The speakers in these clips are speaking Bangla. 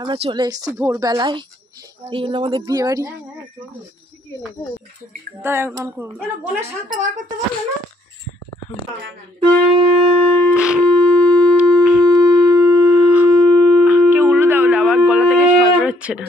আমরা চলে এসেছি ভোরবেলায়। এই হলো আমাদের বিয়ে বাড়ি। কেউ উল্লু দাও না, আমার গলা থেকে সর বেরোচ্ছে না।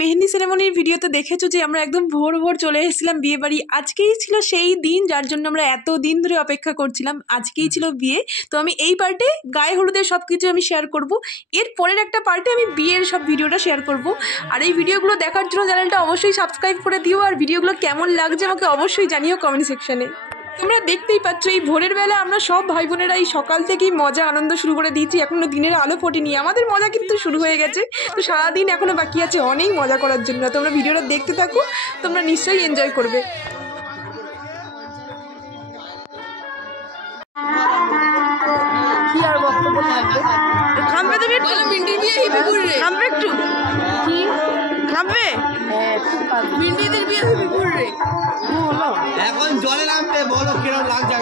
মেহেন্দি সেরেমনির ভিডিওতে দেখেছো যে আমরা একদম ভোর ভোর চলে এসেছিলাম বিয়ে বাড়ি। আজকেই ছিল সেই দিন যার জন্য আমরা এত দিন ধরে অপেক্ষা করছিলাম। আজকেই ছিল বিয়ে। তো আমি এই পার্টে গায়ে হলুদের সব কিছু আমি শেয়ার করব। এর পরের একটা পার্টে আমি বিয়ের সব ভিডিওটা শেয়ার করব। আর এই ভিডিওগুলো দেখার জন্য চ্যানেলটা অবশ্যই সাবস্ক্রাইব করে দিও। আর ভিডিওগুলো কেমন লাগছে আমাকে অবশ্যই জানিও কমেন্ট সেকশনে। তোমরা দেখতেই পাচ্ছ এই ভোরের বেলা আমরা সব ভাই বোনেরা এই সকাল থেকেই মজা আনন্দ শুরু করে দিয়েছি। এখনো দিনের আলো ফোটেনি, আমাদের মজা কিন্তু শুরু হয়ে গেছে। তো সারাদিন এখনো বাকি আছে অনেক মজা করার জন্য। তোমরা ভিডিওটা দেখতে থাকো, তোমরা নিশ্চয়ই এনজয় করবে। কি আর বক্তব্য থাকবে? খামবে তুমি একটু? খামবে একটু? কি খামবে? মিন্ডিদের বিয়ে হবে পুরে। এখন জলে নামবে, বলো কিরকম লাগছে?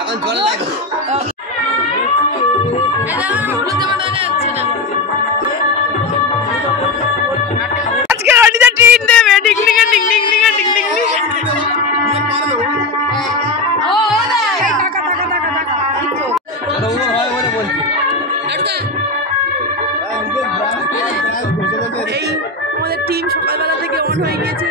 এখন জলে লাগবে। আজকে রানিদা ট্রেন দেবে। ডিং ডিং ডিং ডিং ডিং ডিং ডিং। ও না টাকা টাকা টাকা টাকা। এই তো ওটা ওর হয় বলে বলছি। এই আমাদের টিম সকালবেলা থেকে অন হয়ে গিয়েছে।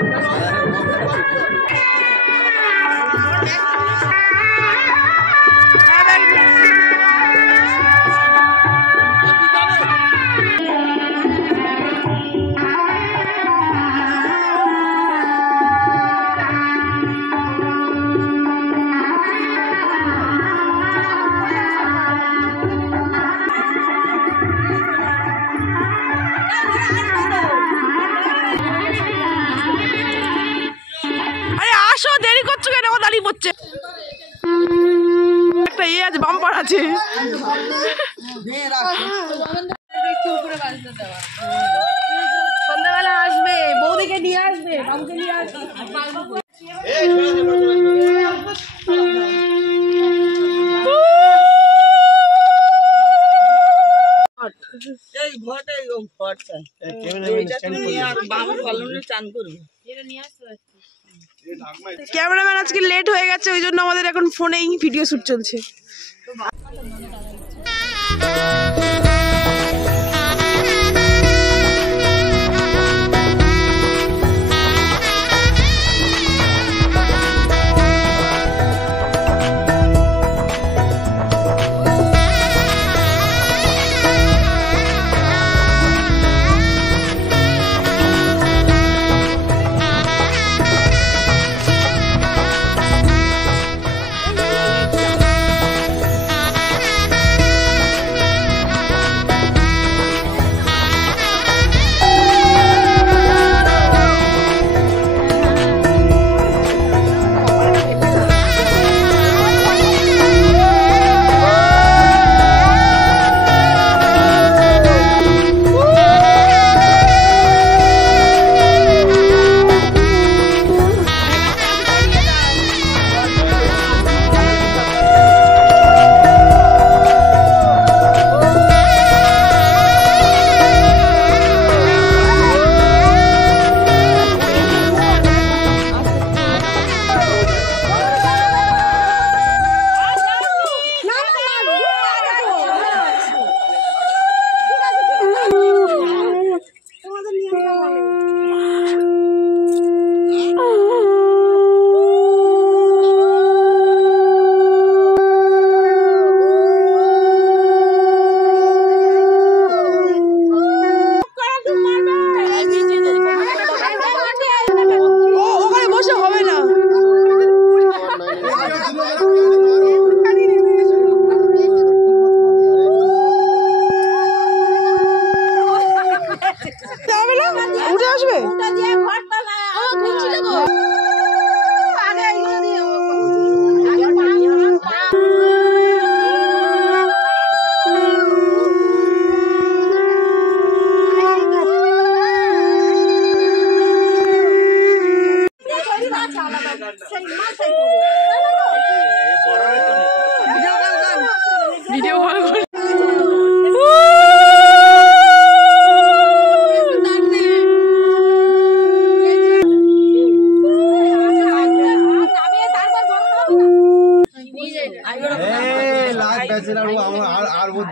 দেরি করছো কেন? ও দাঁড়িয়ে পড়ছে। একটা ইয়ে আছে, বাম্পার আছে। সন্ধ্যাবেলা আসবে, বৌদিকে নিয়ে আসবে, বাবুকে নিয়ে আসবে। এই ঘরটা এরকম ঘরটা চান করবে। ক্যামেরাম্যান আজকে লেট হয়ে গেছে, ওই জন্য আমাদের এখন ফোনেই ভিডিও শুট চলছে।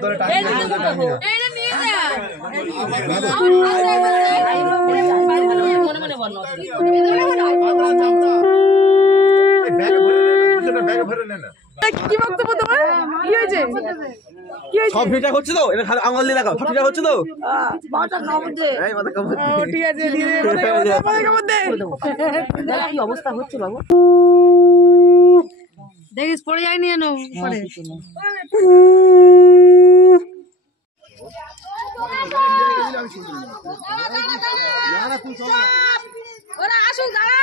ধরে টানি কি বক্তব্য তোমার? কি হয়েছে? সব ভিটা করছে তো, এটা খালি আঙুল দিয়ে লাগাও, সব ভিটা করছে তো। ঠিক আছে, কি অবস্থা হচ্ছে বাবু? দেখিস পড়ে যায়নি যেন পরে। ওরা আসুক দাঁড়া।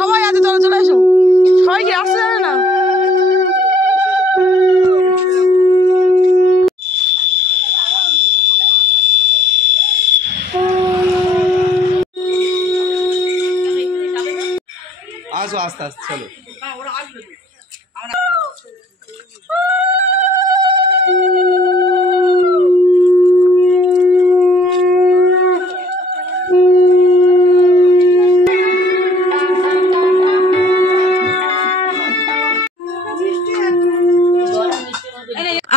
সবাই আছে, চলো চলে এসো। সবাই কি আসতে জানে না? আসো আস্তে আস্তে চলো।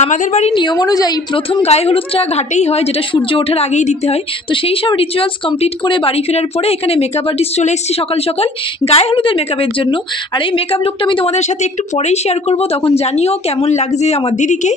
আমাদের বাড়ির নিয়ম অনুযায়ী প্রথম গায়ে হলুদটা ঘাটেই হয়, যেটা সূর্য ওঠার আগেই দিতে হয়। তো সেই সব রিচুয়ালস কমপ্লিট করে বাড়ি ফেরার পরে এখানে মেকআপ আর্টিস্ট চলে এসেছি সকাল সকাল গায়ে হলুদের মেকআপের জন্য। আর এই মেকআপ লুকটা আমি তোমাদের সাথে একটু পরেই শেয়ার করব, তখন জানিও কেমন লাগছে আমার দিদিকে।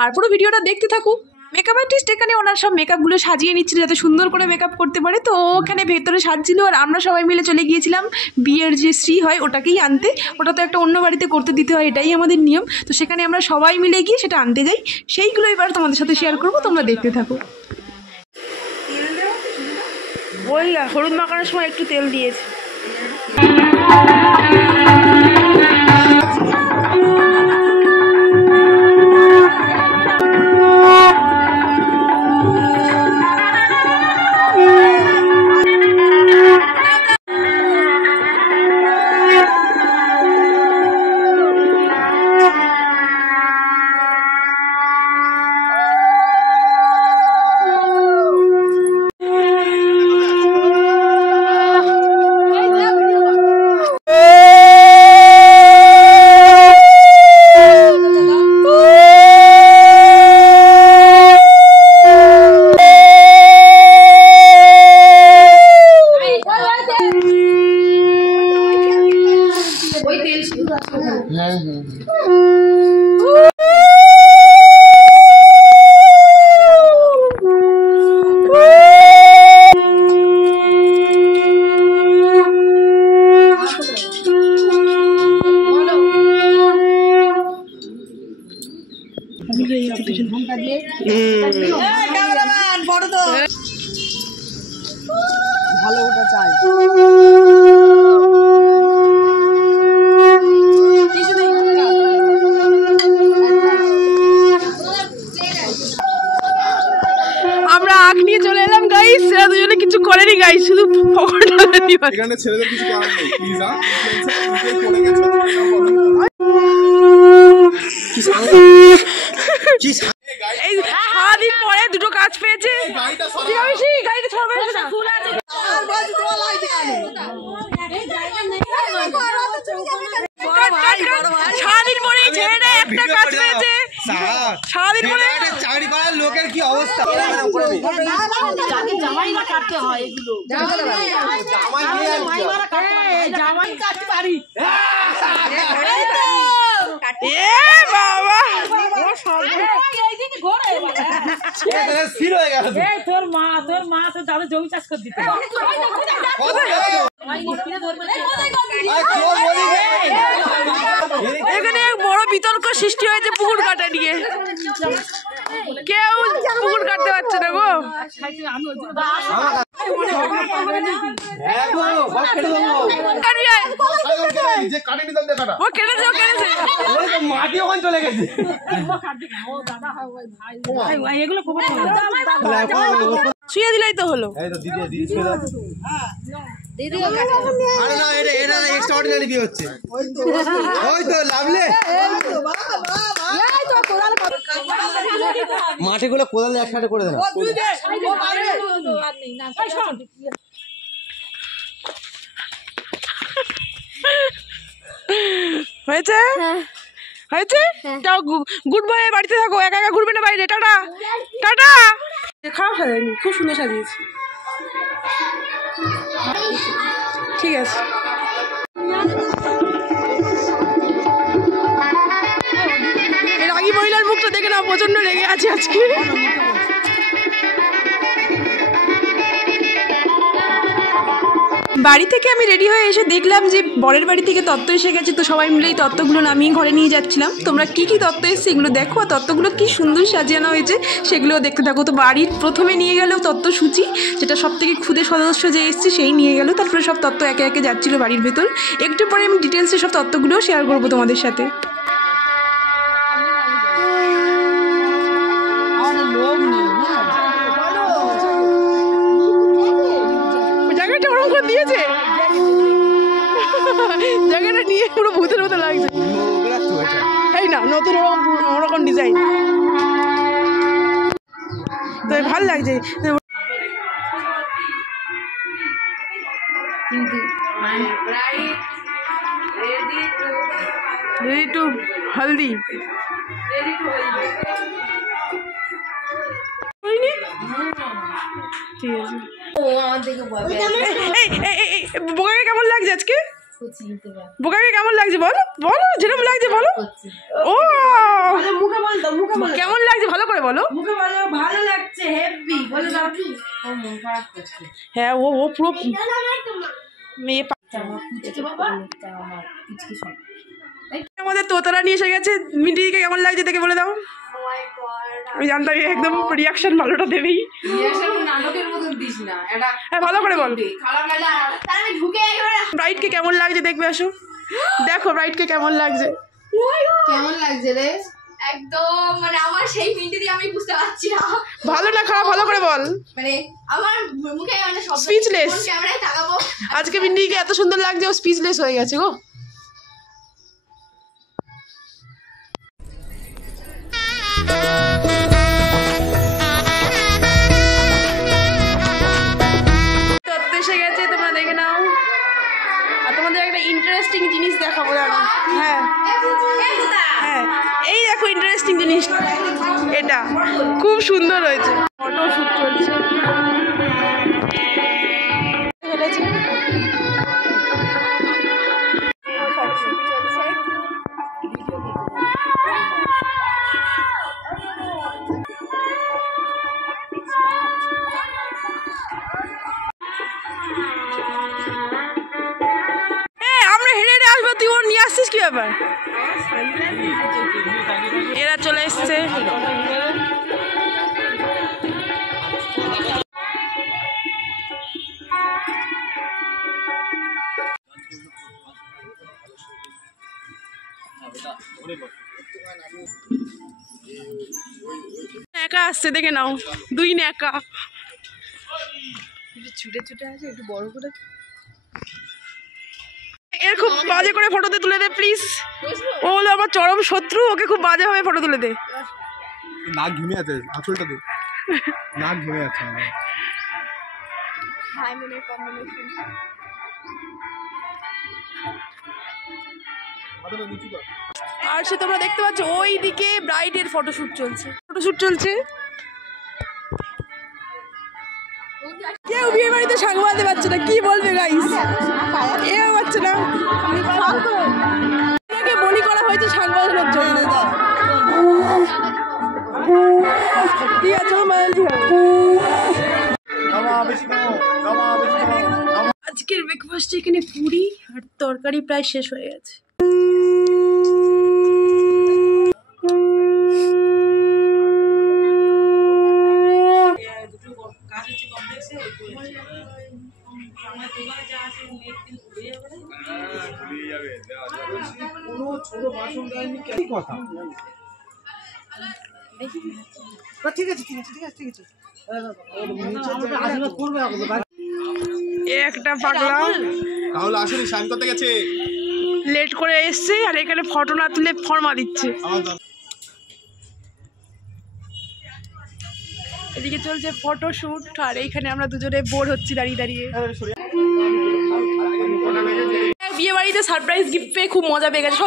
আর পুরো ভিডিওটা দেখতে থাকো। মেকআপ আর্টিস্ট এখানে ওনার সব মেকআপগুলো সাজিয়ে নিচ্ছিল যাতে সুন্দর করে মেকআপ করতে পারে। তো ওখানে ভেতরে সাজছিল আর আমরা সবাই মিলে চলে গিয়েছিলাম বিয়ের যে শ্রী হয় ওটাকেই আনতে। ওটা তো একটা অন্য বাড়িতে করতে দিতে হয়, এটাই আমাদের নিয়ম। তো সেখানে আমরা সবাই মিলে গিয়ে সেটা আনতে যাই। সেইগুলো এবার তোমাদের সাথে শেয়ার করবো, তোমরা দেখতে থাকো। ওই হলুদ মাখানোর সময় একটু তেল দিয়েছে। ভালো ওটা চাই। আমরা আখ নিয়ে চলে এলাম গাইস, এরা দুজনে কিছু করেনি গাইস, শুধু এখানে ছেলেদের কিছু করার নেই। প্লিজ পড়ে গেছে। এই সারাদিন পরে দুটো কাজ পেয়েছে। গাড়িটা সারাদিন পরে ছেলেটা একটা কাজ পেয়েছে। সারাদিন পরে চাকরি করার লোকের কি অবস্থা। জামাই না কাটতে হয় এগুলো। জামাই কাটতে পারি। তোর মা তো দাদু জমি চাষ করে দিতে। এখানে এক বড় বিতর্ক সৃষ্টি হয়েছে পুকুর কাটা নিয়ে। কেউ পুকুর কাটতে পারছে না গো। ও কেটেছে, ও কেটেছে। মাটি ওখানে চলে গেছে। এগুলো শুয়ে দিলেই তো হলো। আরে না, এটা এক্সট্রাঅর্ডিনারি বিয়ে হচ্ছে। ওই তো লাভলে। মাঠে গুলো কোদাল একসাথে করে দেন হয়েছে হয়েছে যাও গুড বয় বাড়িতে থাকো একা একা ঘুরবে না বাইরে টাটা টাটা খাওয়া সাজায়নি খুব সুন্দর সাজিয়েছি ঠিক আছে রাগী মহিলার মুখটা দেখে না প্রচন্ড রেগে আছে আজকে বাড়ি থেকে আমি রেডি হয়ে এসে দেখলাম যে বরের বাড়ি থেকে তত্ত্ব এসে গেছে তো সবাই মিলে এই তত্ত্বগুলো নামিয়ে ঘরে নিয়ে যাচ্ছিলাম তোমরা কি কি তত্ত্ব এসছে এগুলো দেখো আর তত্ত্বগুলো কি সুন্দর সাজিয়ে আনা হয়েছে সেগুলো দেখতে থাকো তো বাড়ির প্রথমে নিয়ে গেল তত্ত্বসূচি যেটা সব থেকে ক্ষুদে সদস্য যে এসছে সেই নিয়ে গেল তারপরে সব তত্ত্ব একে একে যাচ্ছিলো বাড়ির ভেতর একটু পরে আমি ডিটেলসে সব তত্ত্বগুলো শেয়ার করবো তোমাদের সাথে জায়গাটা ওরকম করে দিয়েছে জায়গাটা নিয়ে পুরো ভূতের মতো লাগছে এই না নতুন ওরকম ডিজাইন তো ভালো লাগছে রেডি টু হলদি ঠিক আছে বোকাকে কেমন লাগছে আজকে বোকাকে কেমন লাগছে বলো বলো যেরকম লাগছে বলো ও মুখে বল দাও মুখে বল কেমন লাগছে ভালো করে বলো মুখে বলো ভালো লাগছে হেভি বলে দাও কি ও মন খারাপ করছে হ্যাঁ ও পুরো মেয়ে আমাদের তোতারা নিয়ে এসে গেছে মিন্টিকে কেমন লাগছে দেখে বলে দাও আমি জানতাম একদম রিয়াকশন ভালোটা দেবেই হ্যাঁ ভালো করে বল ব্রাইডকে কেমন লাগছে দেখবে আসো দেখো ব্রাইডকে কেমন লাগছে কেমন লাগছে রে একদম মানে আমার সেই মিনিটে দিয়ে আমি বুঝতে পারছি না ভালো না খারাপ ভালো করে বল মানে আমার মুখে মানে শব্দ স্পিচলেস ক্যামেরায় তাকাবো আজকে মিন্টিকে এত সুন্দর লাগছে ও স্পিচলেস হয়ে গেছে গো এসে গেছে তোমরা দেখে নাও আর তোমাদের একটা ইন্টারেস্টিং জিনিস দেখাবো জানো হ্যাঁ হ্যাঁ এই দেখো ইন্টারেস্টিং জিনিস এটা খুব সুন্দর হয়েছে ফটো শুট চলছে আমরা হেরে হেরে আসবো তুই ওর নিয়ে আসছিস কি ব্যাপার এরা চলে এসছে একা আসছে দেখে নাও দুই না একা ছুটে ছুটে আছে একটু বড় করে এর খুব বাজে করে ফটোতে তুলে দে প্লিজ ও হলো আমার চরম শত্রু ওকে খুব বাজে ভাবে ফটো তুলে দে নাক ঘুমে আছে আঁচলটা দে নাক ঘুমে আছে হাই মনের কম্বিনেশন আর সে তোমরা দেখতে পাচ্ছ ওই দিকে ব্রাইডের ফটোশুট চলছে কেউ বিয়ে বাড়িতে সাঙ্গ বাঁধতে পারছে না কি বলবে গাইস এও পাচ্ছে না বলি করা হয়েছে সাঙ্গ বাঁধানোর জন্য ঠিক আছে আজকের ব্রেকফাস্টে এখানে পুরি আর তরকারি প্রায় শেষ হয়ে গেছে একটা পাগলা তাহলে আসলে সাইন করতে গেছে লেট করে এসছে আর এখানে ফটো না তুলে ফর্মা দিচ্ছে এদিকে চলছে ফটোশুট, আর এইখানে আমরা দুজনে বোর হচ্ছি দাঁড়িয়ে দাঁড়িয়ে। বিয়ে বাড়িতে সারপ্রাইজ গিফট পেয়ে খুব মজা পেয়ে গেছে।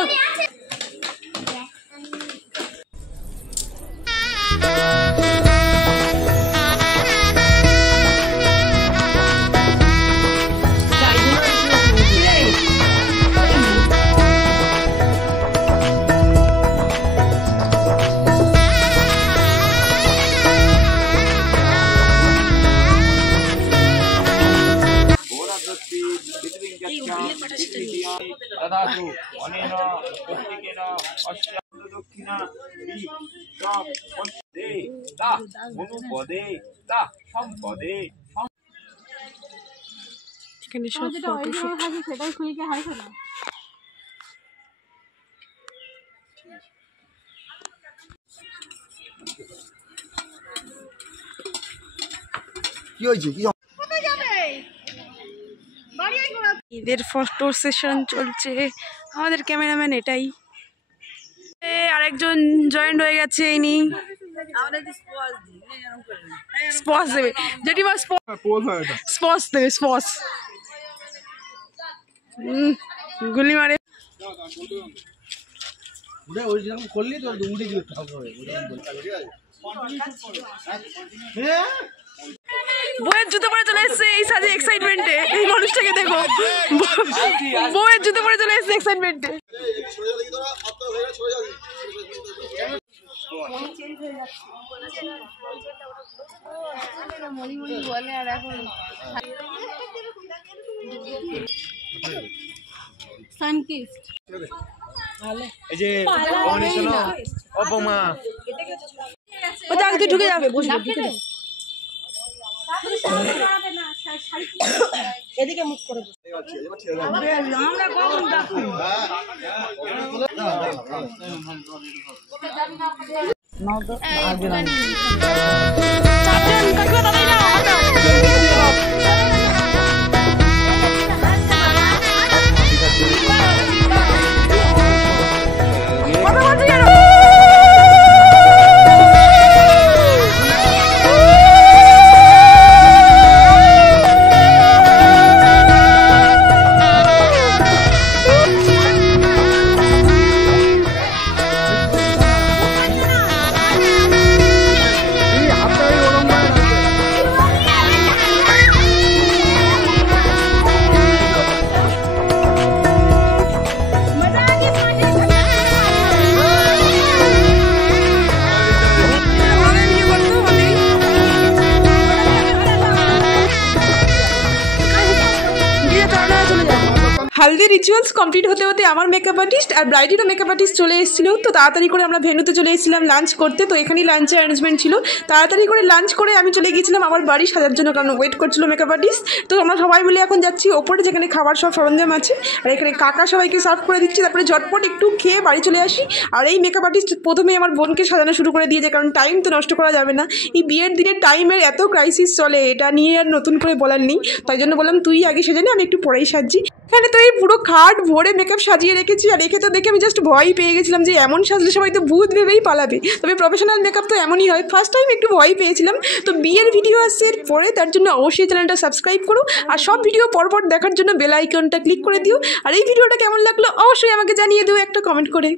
এখানে সব ফটোশুট। সেটাই খুলিকে হাই ফেলা। কি হয়েছে কি ঈদের ফটো সেশন চলছে, আমাদের ক্যামেরাম্যান এটাই। আরেকজন জয়েন্ট হয়ে গেছে, ইনি স্পস দেবে, জেঠিমা পোজ হয় এটা। স্পস দেবে, স্পস গুলি মারে। ওই যেরকম করলি তো উঠে দিবে বউয়ের জুতো পরে চলে এসছে এই সাজে এক্সাইটমেন্টে। এই মানুষটাকে দেখো, বউয়ের জুতো পরে চলে এসছে এক্সাইটমেন্টে। মনি বলে আর এখন সানকিস্ট এই যে শোনো অপমা ও যাক তুই ঢুকে যাবে, বসবে ঢুকে যাবে। এদিকে মুখ করে হালদি রিচুয়ালস কমপ্লিট হতে হতে আমার মেকআপ আর্টিস্ট আর ব্রাইডেরও মেকআপ আর্টিস্ট চলে এসেছিলো। তো তাড়াতাড়ি করে আমরা ভেন্যুতে চলে এসেছিলাম লাঞ্চ করতে। তো এখানেই লাঞ্চের অ্যারেঞ্জমেন্ট ছিল। তাড়াতাড়ি করে লাঞ্চ করে আমি চলে গিয়েছিলাম আমার বাড়ি সাজার জন্য, কারণ ওয়েট করছিল মেকআপ আর্টিস্ট। তো আমরা সবাই মিলে এখন যাচ্ছি ওপরে, যেখানে খাবার সব সরঞ্জাম আছে। আর এখানে কাকা সবাইকে সার্ভ করে দিচ্ছি, তারপরে ঝটপট একটু খেয়ে বাড়ি চলে আসি। আর এই মেকআপ আর্টিস্ট প্রথমেই আমার বোনকে সাজানো শুরু করে দিয়েছে, কারণ টাইম তো নষ্ট করা যাবে না। এই বিয়ের দিনে টাইমের এত ক্রাইসিস চলে, এটা নিয়ে আর নতুন করে বলার নেই। তাই জন্য বললাম তুই আগে সেজে নে, আমি একটু পরেই সাজছি। এখানে তো এই পুরো খাট ভরে মেকআপ সাজিয়ে রেখেছি। আর একে তো দেখে আমি জাস্ট ভয় পেয়ে গেছিলাম যে এমন সাজলে সবাই তো ভূত ভেবেই পালাবে। তবে প্রফেশনাল মেকআপ তো এমনই হয়, ফার্স্ট টাইম একটু ভয় পেয়েছিলাম। তো বিয়ের ভিডিও আসছে এর পরে, তার জন্য অবশ্যই চ্যানেলটা সাবস্ক্রাইব করো। আর সব ভিডিও পরপর দেখার জন্য বেল আইকনটা ক্লিক করে দিও। আর এই ভিডিওটা কেমন লাগলো অবশ্যই আমাকে জানিয়ে দিও একটা কমেন্ট করে।